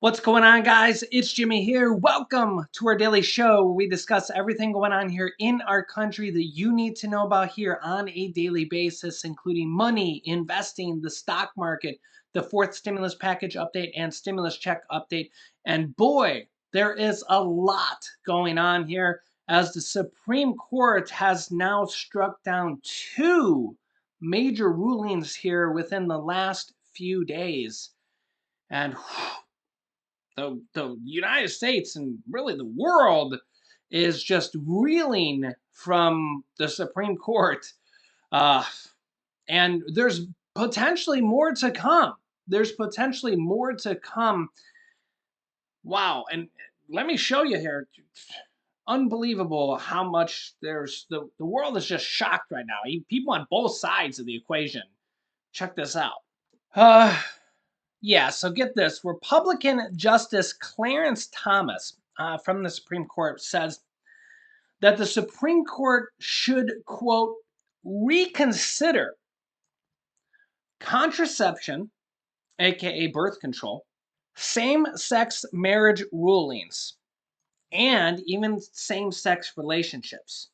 What's going on, guys? It's Jimmy here. Welcome to our daily show where we discuss everything going on here in our country that you need to know about here on a daily basis, including money, investing, the stock market, the fourth stimulus package update, and stimulus check update. And boy, there is a lot going on here as the Supreme Court has now struck down two major rulings here within the last few days. And the United States and really the world is just reeling from the Supreme Court. Uh, and there's potentially more to come. There's potentially more to come. Wow. And let me show you here. Unbelievable how much the world is just shocked right now. People on both sides of the equation. Check this out. Uh, Yeah, so get this. Republican Justice Clarence Thomas from the Supreme Court says that the Supreme Court should, quote, reconsider contraception, aka birth control, same sex marriage rulings, and even same sex relationships.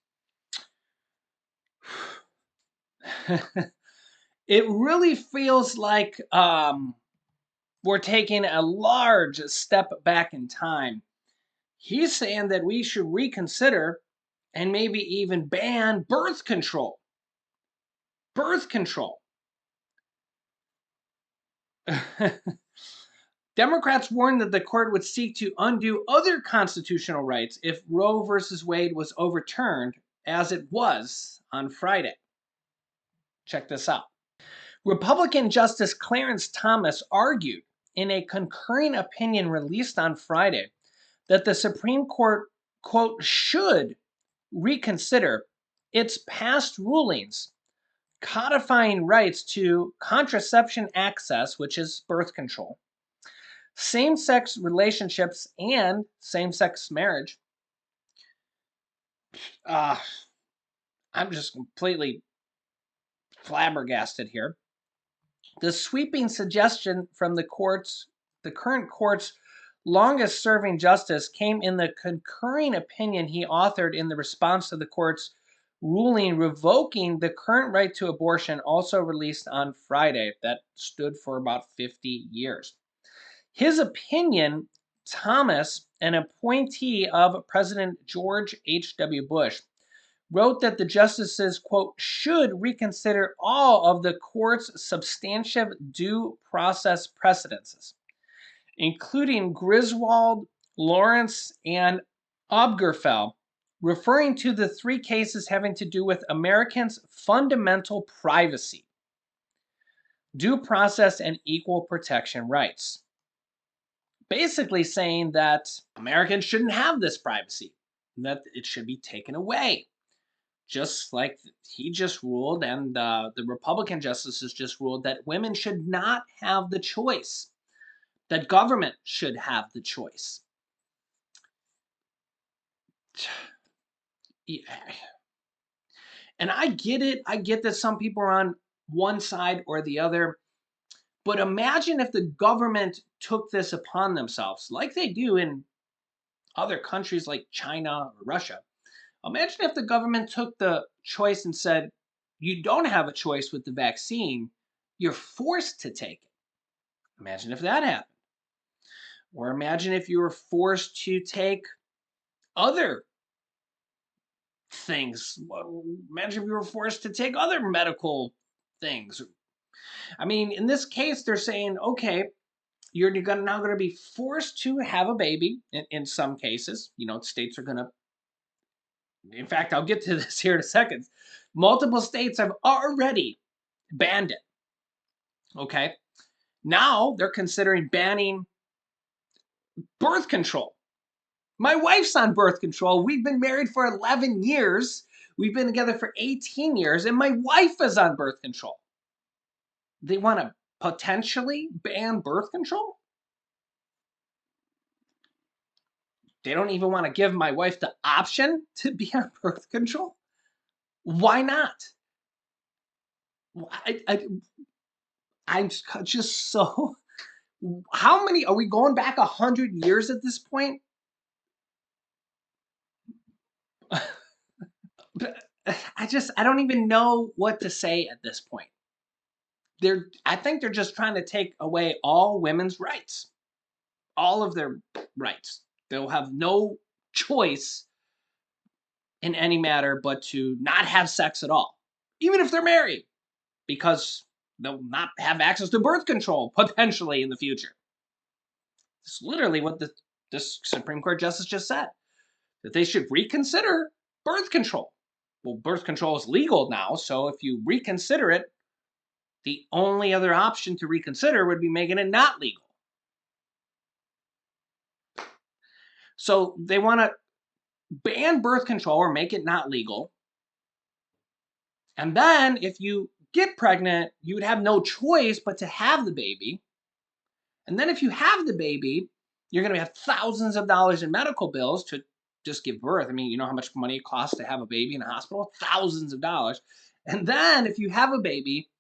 It really feels like we're taking a large step back in time. He's saying that we should reconsider and maybe even ban birth control. Birth control. Democrats warned that the court would seek to undo other constitutional rights if Roe versus Wade was overturned, as it was on Friday. Check this out. Republican Justice Clarence Thomas argued in a concurring opinion released on Friday that the Supreme Court, quote, should reconsider its past rulings codifying rights to contraception access, which is birth control, same sex relationships, and same sex marriage. I'm just completely flabbergasted here. The sweeping suggestion from the current court's longest serving justice, came in the concurring opinion he authored in the response to the court's ruling revoking the current right to abortion, also released on Friday, that stood for about 50 years. His opinion, Thomas, an appointee of President George H.W. Bush, wrote that the justices, quote, should reconsider all of the court's substantive due process precedences, including Griswold, Lawrence, and Obergefell, referring to the three cases having to do with Americans' fundamental privacy, due process, and equal protection rights. Basically saying that Americans shouldn't have this privacy, that it should be taken away. Just like he just ruled, and the Republican justices just ruled, that women should not have the choice, that government should have the choice. And I get it. I get that some people are on one side or the other. But imagine if the government took this upon themselves, like they do in other countries like China or Russia. Imagine if the government took the choice and said, you don't have a choice with the vaccine, you're forced to take it. Imagine if that happened. Or imagine if you were forced to take other things. Imagine if you were forced to take other medical things. I mean, in this case, they're saying, okay, you're now going to be forced to have a baby in some cases. You know, states are going to, in fact, I'll get to this here in a second. Multiple states have already banned it. Okay. Now they're considering banning birth control. My wife's on birth control. We've been married for 11 years. We've been together for 18 years, and my wife is on birth control. They want to potentially ban birth control? They don't even want to give my wife the option to be on birth control? Why not? I'm just so How many are we going back 100 years at this point? But I don't even know what to say at this point. I think they're just trying to take away all women's rights, all of their rights. They'll have no choice in any matter but to not have sex at all, even if they're married, because they'll not have access to birth control potentially in the future. It's literally what this Supreme Court justice just said, that they should reconsider birth control. Well, birth control is legal now, so if you reconsider it, the only other option to reconsider would be making it not legal. So they want to ban birth control or make it not legal. And then if you get pregnant, you would have no choice but to have the baby. And then if you have the baby, you're going to have thousands of dollars in medical bills to just give birth. I mean, you know how much money it costs to have a baby in a hospital? Thousands of dollars. And then if you have a baby,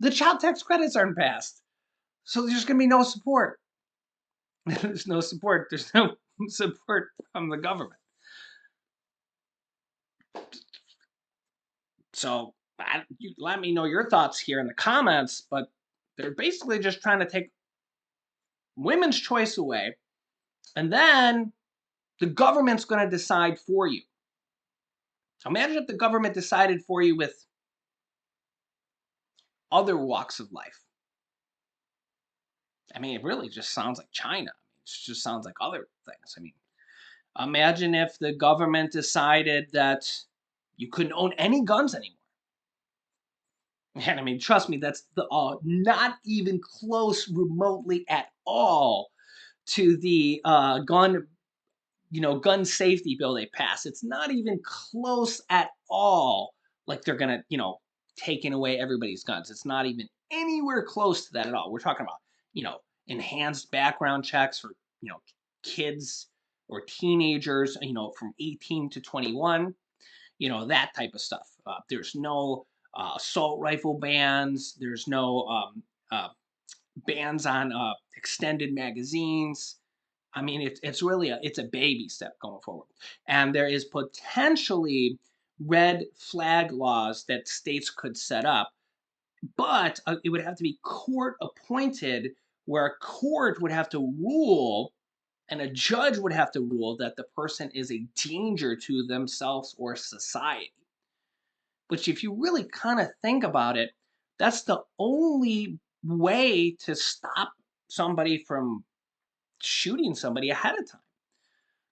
the child tax credits aren't passed. So there's going to be no support. There's no support. There's no support from the government. So you let me know your thoughts here in the comments, but they're basically just trying to take women's choice away, and then the government's going to decide for you. Imagine if the government decided for you with other walks of life. I mean, it really just sounds like China. It just sounds like other things. I mean, imagine if the government decided that you couldn't own any guns anymore. And I mean, trust me, that's not even close remotely at all to the gun safety bill they passed. It's not even close at all. Like they're gonna, taking away everybody's guns. It's not even anywhere close to that at all. We're talking about, enhanced background checks for, kids or teenagers, from 18 to 21, that type of stuff. There's no assault rifle bans. There's no bans on extended magazines. I mean, it's really it's a baby step going forward, and there is potentially red flag laws that states could set up, but it would have to be court appointed, where a court would have to rule, and a judge would have to rule that the person is a danger to themselves or society. Which, if you really kind of think about it, that's the only way to stop somebody from shooting somebody ahead of time.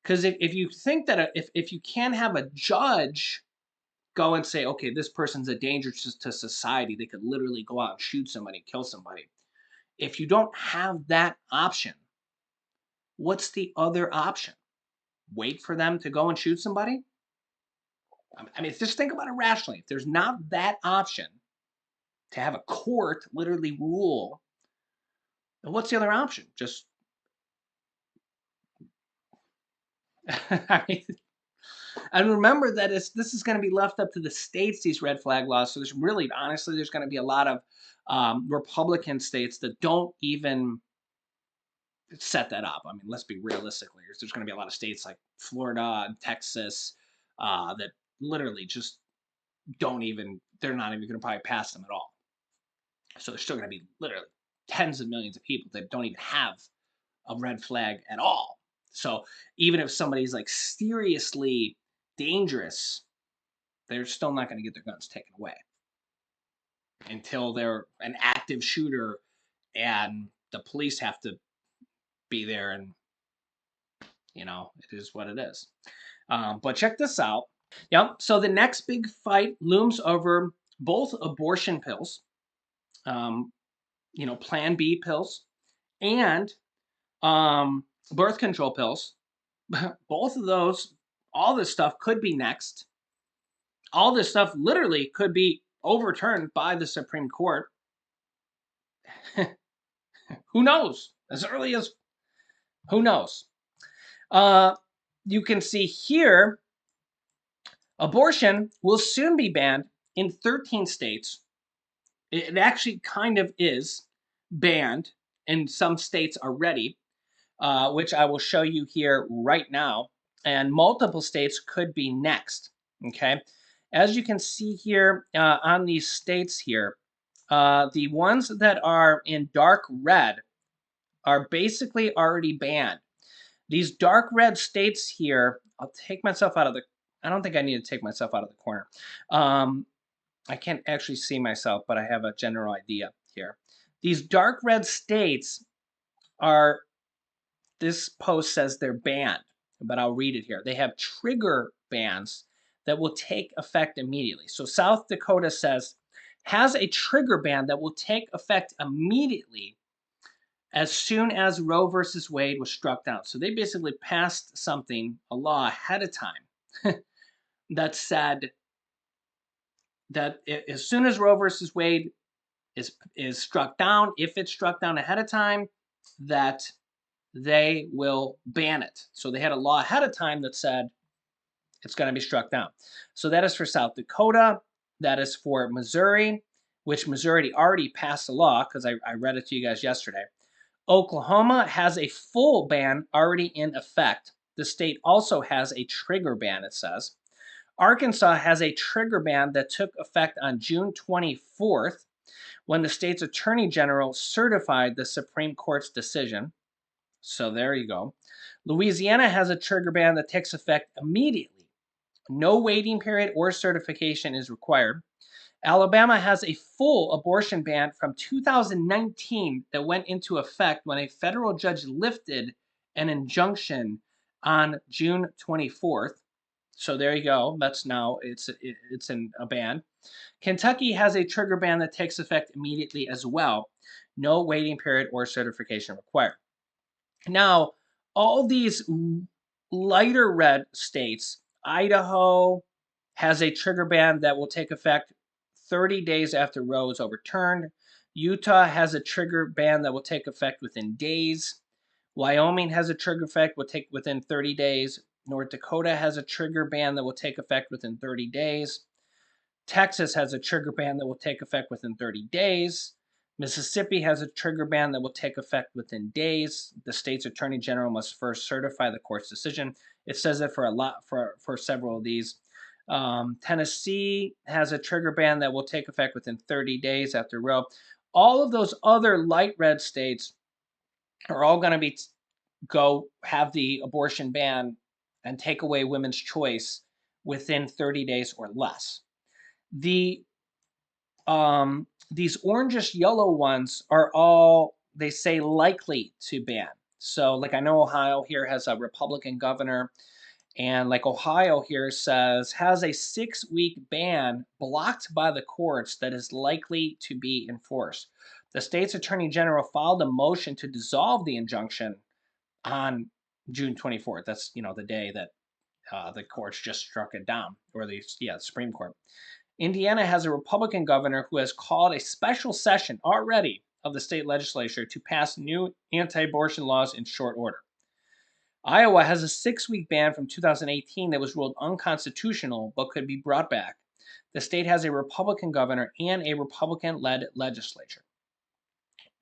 Because if you think that if you can't have a judge go and say, okay, this person's a danger to society, they could literally go out and shoot somebody, kill somebody. If you don't have that option, what's the other option? Wait for them to go and shoot somebody? I mean, just think about it rationally. If there's not that option to have a court literally rule, then what's the other option? Just I mean, and remember that this is going to be left up to the states, these red flag laws. So there's going to be a lot of Republican states that don't even set that up. I mean, let's be realistic. There's going to be a lot of states like Florida and Texas that literally just they're not even going to probably pass them at all. So there's still going to be literally tens of millions of people that don't even have a red flag at all. So even if somebody's like seriously dangerous, they're still not going to get their guns taken away until they're an active shooter and the police have to be there, and it is what it is. But check this out. Yep. So the next big fight looms over both abortion pills, Plan B pills, and birth control pills. Both of those, all this stuff could be next. All this stuff literally could be overturned by the Supreme Court. Who knows? As early as who knows? You can see here, abortion will soon be banned in 13 states. It actually kind of is banned and some states are ready, which I will show you here right now. And multiple states could be next. Okay. As you can see here on these states here, the ones that are in dark red are basically already banned. These dark red states here, I'll take myself out of the, I don't think I need to take myself out of the corner. I can't actually see myself, but I have a general idea here. These dark red states are, this post says they're banned, but I'll read it here. They have trigger bans that will take effect immediately. So South Dakota says, has a trigger ban that will take effect immediately as soon as Roe versus Wade was struck down. So they basically passed something, a law ahead of time that said that as soon as Roe versus Wade is struck down, if it's struck down ahead of time, that they will ban it. So they had a law ahead of time that said it's going to be struck down. So that is for South Dakota. That is for Missouri, which Missouri already passed a law because I read it to you guys yesterday. Oklahoma has a full ban already in effect. The state also has a trigger ban, it says. Arkansas has a trigger ban that took effect on June 24th when the state's attorney general certified the Supreme Court's decision. So there you go. Louisiana has a trigger ban that takes effect immediately. No waiting period or certification is required. Alabama has a full abortion ban from 2019 that went into effect when a federal judge lifted an injunction on June 24th. So there you go. That's now it's in a ban. Kentucky has a trigger ban that takes effect immediately as well. No waiting period or certification required. Now, all these lighter red states, Idaho has a trigger ban that will take effect 30 days after Roe is overturned. Utah has a trigger ban that will take effect within days. Wyoming has a trigger effect will take within 30 days. North Dakota has a trigger ban that will take effect within 30 days. Texas has a trigger ban that will take effect within 30 days. Mississippi has a trigger ban that will take effect within days. The state's attorney general must first certify the court's decision. It says it for several of these. Tennessee has a trigger ban that will take effect within 30 days after Roe. All of those other light red states are all going to go have the abortion ban and take away women's choice within 30 days or less. The these orangish yellow ones are all, they say, likely to ban. So like I know Ohio here has a Republican governor, and like Ohio here says has a 6-week ban blocked by the courts that is likely to be enforced. The state's attorney general filed a motion to dissolve the injunction on June 24th. That's the day that the courts just struck it down, or the Supreme Court. Indiana has a Republican governor who has called a special session already of the state legislature to pass new anti-abortion laws in short order. Iowa has a 6-week ban from 2018 that was ruled unconstitutional but could be brought back. The state has a Republican governor and a Republican-led legislature.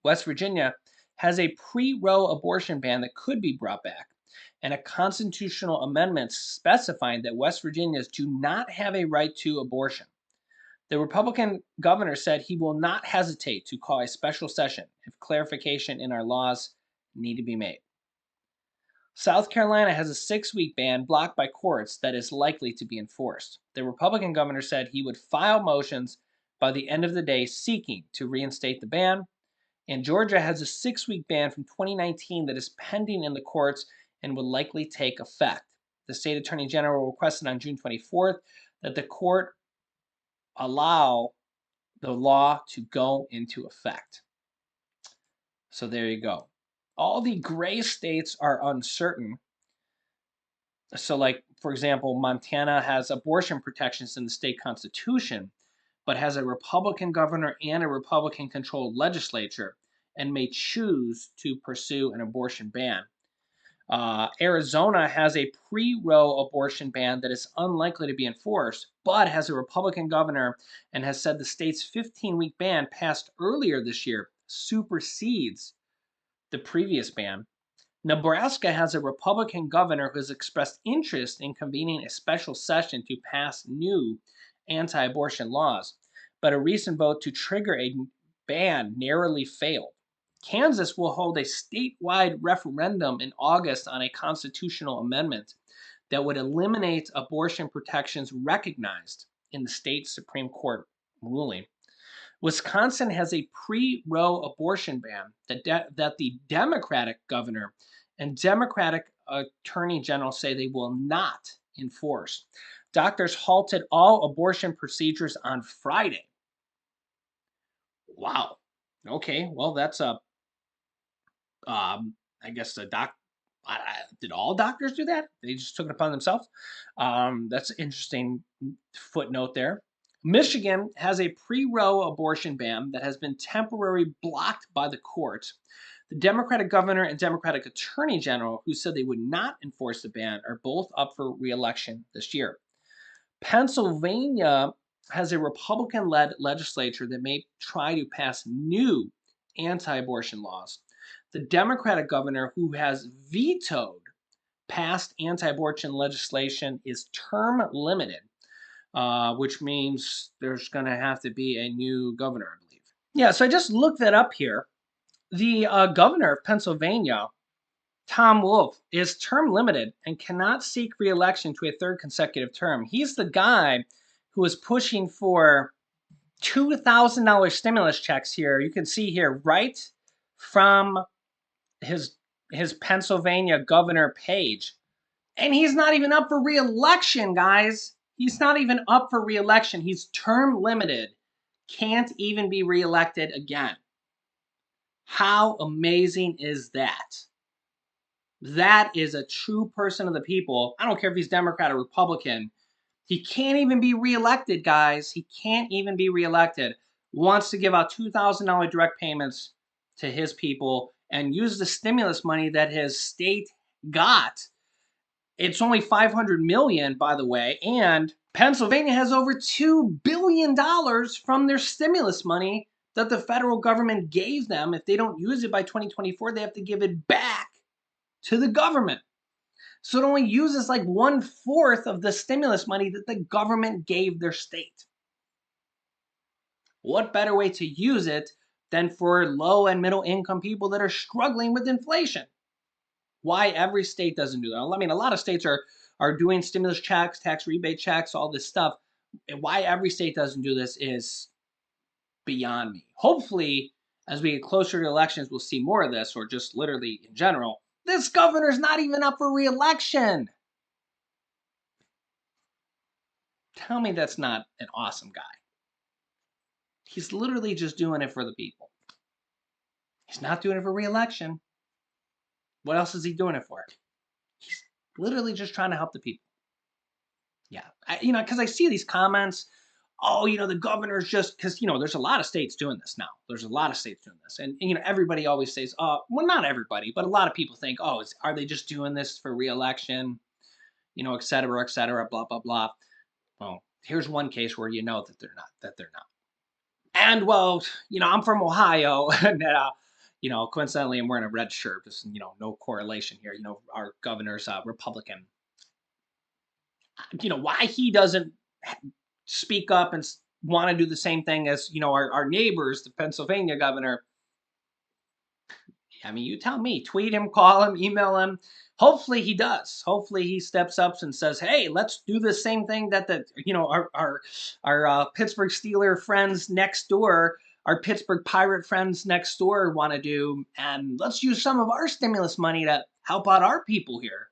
West Virginia has a pre-Roe abortion ban that could be brought back, and a constitutional amendment specifying that West Virginians do not have a right to abortion. The Republican governor said he will not hesitate to call a special session if clarification in our laws need to be made. South Carolina has a 6-week ban blocked by courts that is likely to be enforced. The Republican governor said he would file motions by the end of the day seeking to reinstate the ban. And Georgia has a 6-week ban from 2019 that is pending in the courts and will likely take effect. The state attorney general requested on June 24th that the court allow the law to go into effect. So there you go. All the gray states are uncertain. So like, for example, Montana has abortion protections in the state constitution, but has a Republican governor and a Republican-controlled legislature and may choose to pursue an abortion ban. Arizona has a pre-Roe abortion ban that is unlikely to be enforced, but has a Republican governor and has said the state's 15-week ban passed earlier this year supersedes the previous ban. Nebraska has a Republican governor who has expressed interest in convening a special session to pass new anti abortion laws, but a recent vote to trigger a ban narrowly failed. Kansas will hold a statewide referendum in August on a constitutional amendment that would eliminate abortion protections recognized in the state Supreme Court ruling. Wisconsin has a pre-Roe abortion ban that the Democratic governor and Democratic attorney general say they will not enforce. Doctors halted all abortion procedures on Friday. Wow. Okay, well that's a I guess the doc. Did all doctors do that? They just took it upon themselves. That's an interesting footnote there. Michigan has a pre-Roe abortion ban that has been temporarily blocked by the court. The Democratic governor and Democratic attorney general, who said they would not enforce the ban, are both up for re-election this year. Pennsylvania has a Republican led legislature that may try to pass new anti abortion laws. The Democratic governor, who has vetoed past anti abortion legislation, is term limited, which means there's going to have to be a new governor, I believe. Yeah, so I just looked that up here. The governor of Pennsylvania, Tom Wolf, is term limited and cannot seek re-election to a third consecutive term. He's the guy who is pushing for $2,000 stimulus checks here. You can see here right from his Pennsylvania governor page. And he's not even up for re-election, guys. He's not even up for re-election. He's term limited. Can't even be re-elected again. How amazing is that? That is a true person of the people. I don't care if he's Democrat or Republican. He can't even be reelected, guys. He can't even be reelected. Wants to give out $2,000 direct payments to his people and use the stimulus money that his state got. It's only $500 million, by the way, and Pennsylvania has over $2 billion from their stimulus money that the federal government gave them. If they don't use it by 2024, they have to give it back to the government. So it only uses like 1/4 of the stimulus money that the government gave their state. What better way to use it than for low and middle income people that are struggling with inflation? Why every state doesn't do that? I mean, a lot of states are doing stimulus checks, tax rebate checks, all this stuff. And why every state doesn't do this is beyond me. Hopefully, as we get closer to elections, we'll see more of this, or just literally in general. This governor's not even up for re-election. Tell me that's not an awesome guy. He's literally just doing it for the people. He's not doing it for re-election. What else is he doing it for? He's literally just trying to help the people. Yeah, because I see these comments. Oh, the governor's just because there's a lot of states doing this now. There's a lot of states doing this, and everybody always says, well, not everybody, but a lot of people think, oh, are they just doing this for re-election? Et cetera, blah blah blah. Well, here's one case where that they're not. And well, I'm from Ohio, and coincidentally, I'm wearing a red shirt. Just no correlation here. Our governor's Republican. Why he doesn't speak up and want to do the same thing as our neighbors, the Pennsylvania governor. I mean, you tell me. Tweet him, call him, email him. Hopefully he does. Hopefully he steps up and says, "Hey, let's do the same thing that our Pittsburgh Steeler friends next door, our Pittsburgh Pirate friends next door want to do, and let's use some of our stimulus money to help out our people here."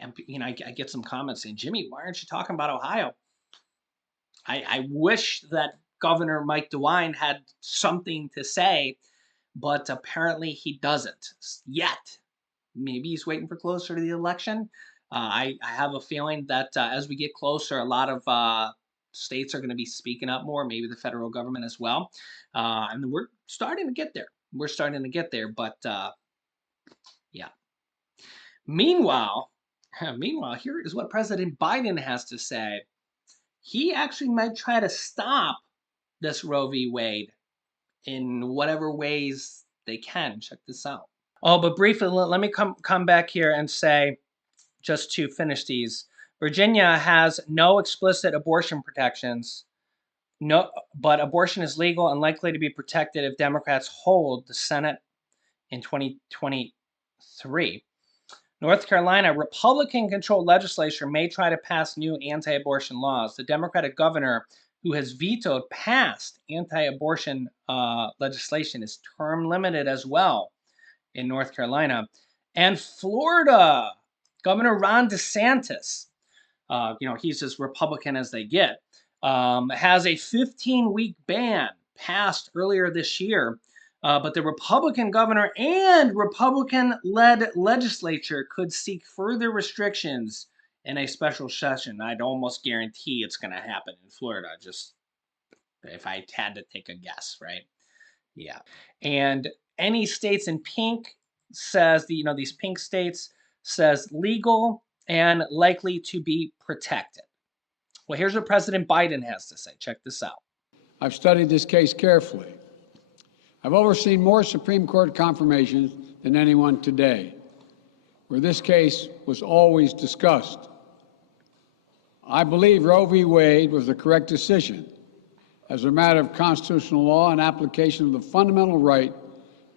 And I get some comments saying, "Jimmy, why aren't you talking about Ohio?" I wish that Governor Mike DeWine had something to say, but apparently he doesn't yet. Maybe he's waiting for closer to the election. I have a feeling that as we get closer, a lot of states are going to be speaking up more, maybe the federal government as well. And we're starting to get there. But yeah. Meanwhile, here is what President Biden has to say. He actually might try to stop this Roe v. Wade in whatever ways They can. Check this out. Oh, but briefly, let me come back here and say, just to finish these, Virginia has no explicit abortion protections. No, but abortion is legal and likely to be protected if Democrats hold the Senate in 2023. North Carolina, Republican-controlled legislature may try to pass new anti-abortion laws. The Democratic governor who has vetoed past anti-abortion legislation is term limited as well in North Carolina. And Florida, Governor Ron DeSantis, he's as Republican as they get, has a 15-week ban passed earlier this year. But the Republican governor and Republican-led legislature could seek further restrictions in a special session. I'd almost guarantee it's going to happen in Florida, just if I had to take a guess, right? Yeah. And any states in pink says, these pink states says legal and likely to be protected. Well, here's what President Biden has to say. Check this out. I've studied this case carefully. I've overseen more Supreme Court confirmations than anyone today, where this case was always discussed. I believe Roe v. Wade was the correct decision as a matter of constitutional law and application of the fundamental right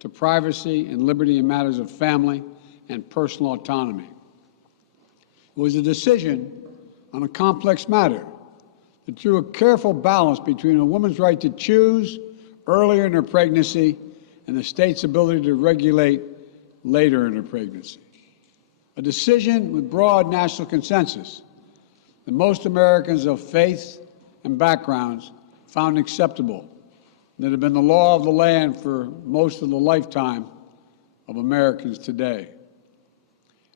to privacy and liberty in matters of family and personal autonomy. It was a decision on a complex matter that drew a careful balance between a woman's right to choose earlier in her pregnancy and the state's ability to regulate later in her pregnancy. A decision with broad national consensus that most Americans of faith and backgrounds found acceptable, that have been the law of the land for most of the lifetime of Americans today.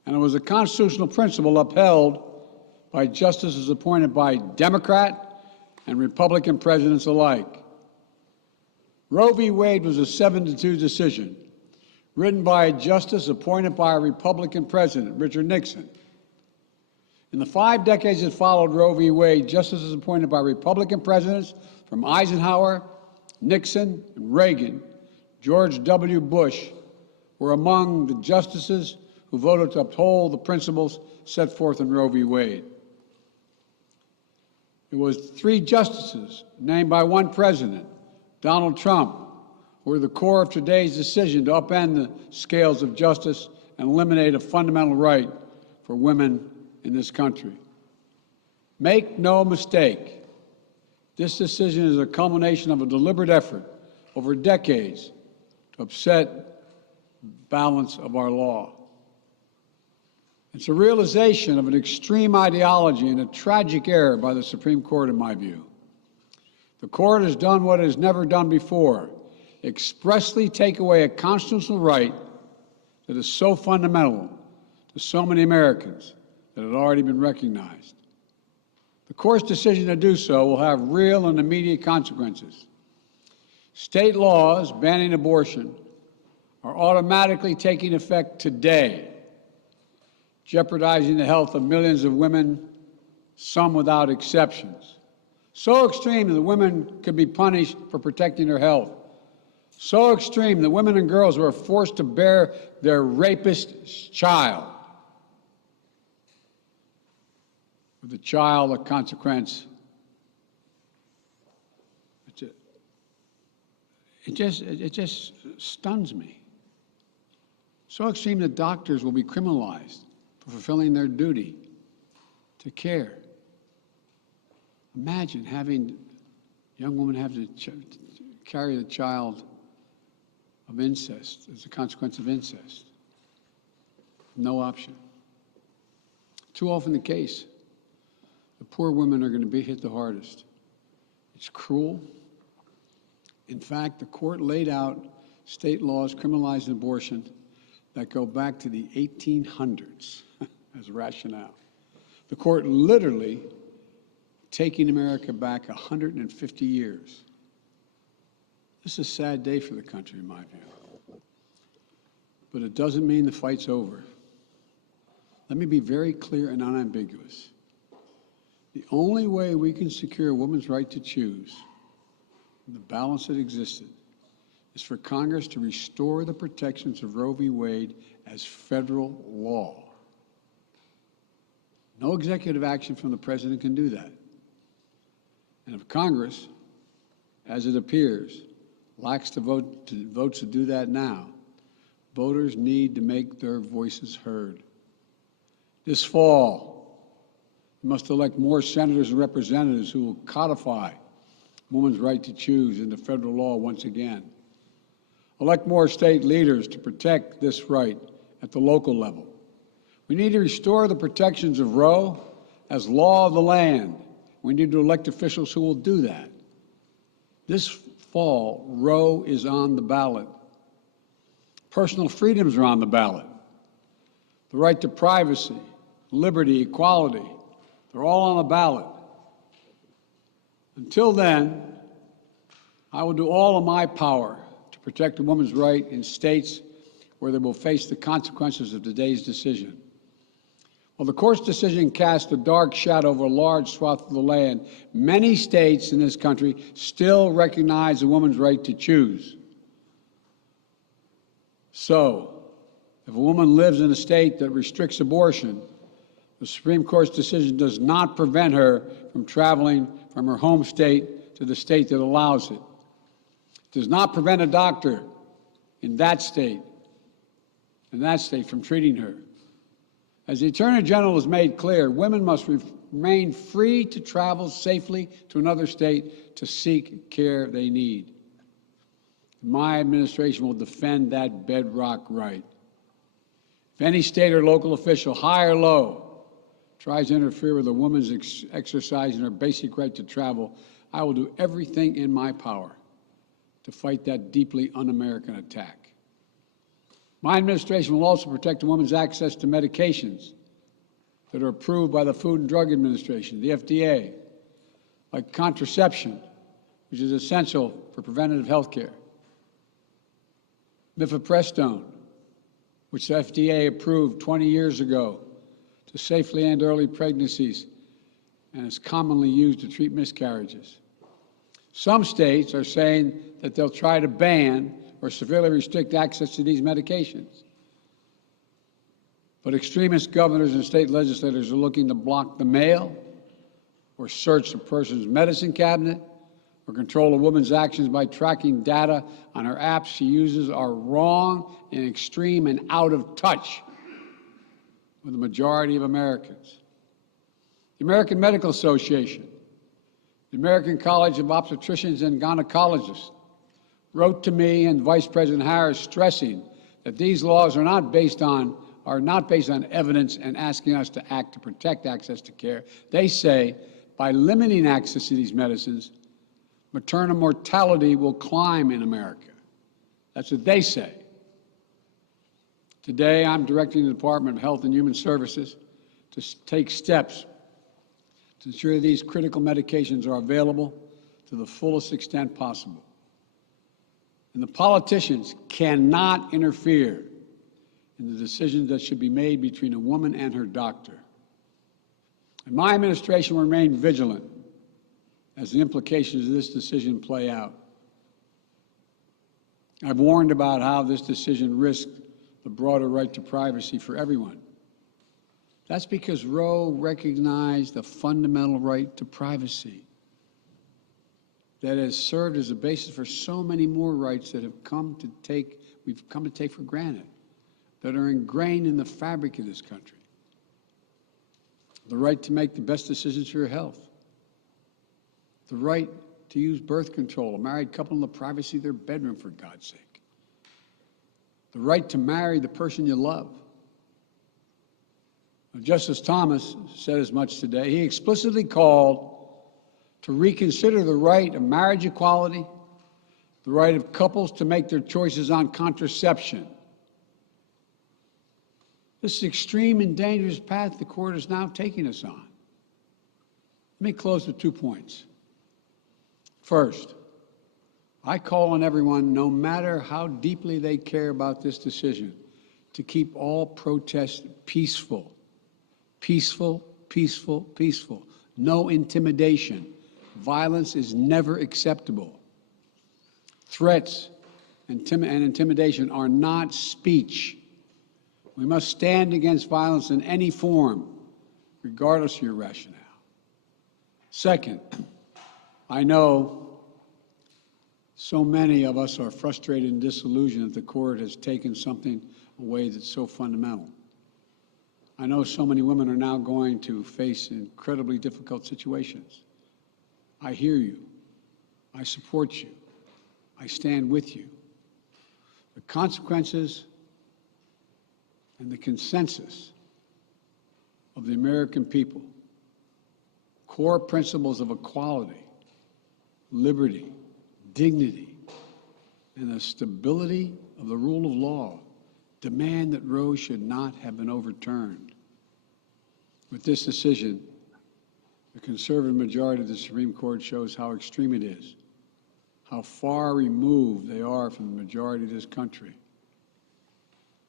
And it was a constitutional principle upheld by justices appointed by Democrat and Republican presidents alike. Roe v. Wade was a 7-2 decision, written by a justice appointed by a Republican president, Richard Nixon. In the 5 decades that followed Roe v. Wade, justices appointed by Republican presidents from Eisenhower, Nixon, and Reagan, George W. Bush, were among the justices who voted to uphold the principles set forth in Roe v. Wade. It was 3 justices named by one president, Donald Trump, who were the core of today's decision to upend the scales of justice and eliminate a fundamental right for women in this country. Make no mistake, this decision is a culmination of a deliberate effort over decades to upset the balance of our law. It's a realization of an extreme ideology and a tragic error by the Supreme Court, in my view. The court has done what it has never done before, expressly take away a constitutional right that is so fundamental to so many Americans that had already been recognized. The court's decision to do so will have real and immediate consequences. State laws banning abortion are automatically taking effect today, jeopardizing the health of millions of women, some without exceptions. So extreme that women could be punished for protecting their health. So extreme that women and girls who are forced to bear their rapist's child, with the child a consequence. It just stuns me. So extreme that doctors will be criminalized for fulfilling their duty to care. Imagine having a young woman have to carry the child of incest as a consequence of incest. No option. Too often the case. The poor women are going to be hit the hardest. It's cruel. In fact, the court laid out state laws criminalizing abortion that go back to the 1800s as rationale. The court literally taking America back 150 years. This is a sad day for the country, in my view. But it doesn't mean the fight's over. Let me be very clear and unambiguous. The only way we can secure a woman's right to choose, the balance that existed, is for Congress to restore the protections of Roe v. Wade as federal law. No executive action from the president can do that. And if Congress, as it appears, lacks the votes to do that now, voters need to make their voices heard. This fall, we must elect more senators and representatives who will codify women's right to choose into federal law once again. Elect more state leaders to protect this right at the local level. We need to restore the protections of Roe as law of the land. We need to elect officials who will do that. This fall, Roe is on the ballot. Personal freedoms are on the ballot. The right to privacy, liberty, equality, they're all on the ballot. Until then, I will do all in my power to protect a woman's right in states where they will face the consequences of today's decision. While the court's decision cast a dark shadow over a large swath of the land, many states in this country still recognize a woman's right to choose. So, if a woman lives in a state that restricts abortion, the Supreme Court's decision does not prevent her from traveling from her home state to the state that allows it. It does not prevent a doctor in that state from treating her. As the Attorney General has made clear, women must remain free to travel safely to another state to seek care they need. My administration will defend that bedrock right. If any state or local official, high or low, tries to interfere with a woman's exercising her basic right to travel, I will do everything in my power to fight that deeply un-American attack. My administration will also protect a woman's access to medications that are approved by the Food and Drug Administration, the FDA, like contraception, which is essential for preventative health care, mifepristone, which the FDA approved 20 years ago to safely end early pregnancies and is commonly used to treat miscarriages. Some states are saying that they'll try to ban or severely restrict access to these medications. But extremist governors and state legislators are looking to block the mail or search a person's medicine cabinet or control a woman's actions by tracking data on her apps she uses are wrong and extreme and out of touch with the majority of Americans. The American Medical Association, the American College of Obstetricians and Gynecologists, wrote to me and Vice President Harris stressing that these laws are not based on evidence and asking us to act to protect access to care. They say by limiting access to these medicines, maternal mortality will climb in America. That's what they say. Today, I'm directing the Department of Health and Human Services to take steps to ensure these critical medications are available to the fullest extent possible. And the politicians cannot interfere in the decisions that should be made between a woman and her doctor. And my administration will remain vigilant as the implications of this decision play out. I've warned about how this decision risks the broader right to privacy for everyone. That's because Roe recognized the fundamental right to privacy that has served as a basis for so many more rights that we've come to take for granted, that are ingrained in the fabric of this country. The right to make the best decisions for your health. The right to use birth control, a married couple in the privacy of their bedroom, for God's sake. The right to marry the person you love. Justice Thomas said as much today. He explicitly called to reconsider the right of marriage equality, the right of couples to make their choices on contraception. This is extreme and dangerous path the court is now taking us on. Let me close with 2 points. First, I call on everyone, no matter how deeply they care about this decision, to keep all protests peaceful. Peaceful, peaceful, peaceful. No intimidation. Violence is never acceptable. Threats and intimidation are not speech. We must stand against violence in any form, regardless of your rationale. Second, I know so many of us are frustrated and disillusioned that the court has taken something away that's so fundamental. I know so many women are now going to face incredibly difficult situations. I hear you. I support you. I stand with you. The consequences and the consensus of the American people, core principles of equality, liberty, dignity, and the stability of the rule of law demand that Roe should not have been overturned. With this decision, the conservative majority of the Supreme Court shows how extreme it is, how far removed they are from the majority of this country.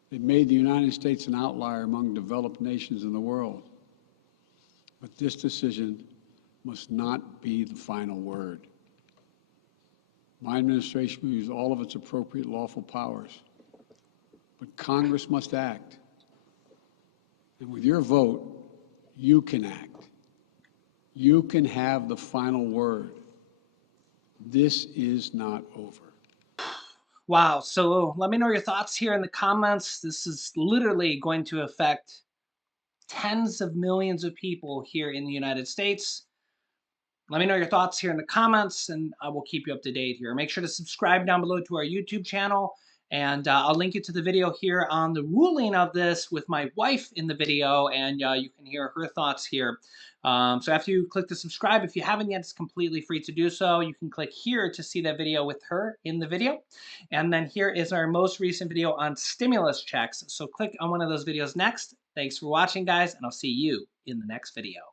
They've made the United States an outlier among developed nations in the world. But this decision must not be the final word. My administration will use all of its appropriate lawful powers, but Congress must act. And with your vote, you can act. You can have the final word. This is not over. Wow. So let me know your thoughts here in the comments. This is literally going to affect tens of millions of people here in the United States. Let me know your thoughts here in the comments, and I will keep you up to date here. Make sure to subscribe down below to our YouTube channel, and I'll link you to the video here on the ruling of this with my wife in the video, and you can hear her thoughts here. So after you click the subscribe, if you haven't yet, it's completely free to do so. You can click here to see that video with her in the video. And then here is our most recent video on stimulus checks. So click on one of those videos next. Thanks for watching, guys, and I'll see you in the next video.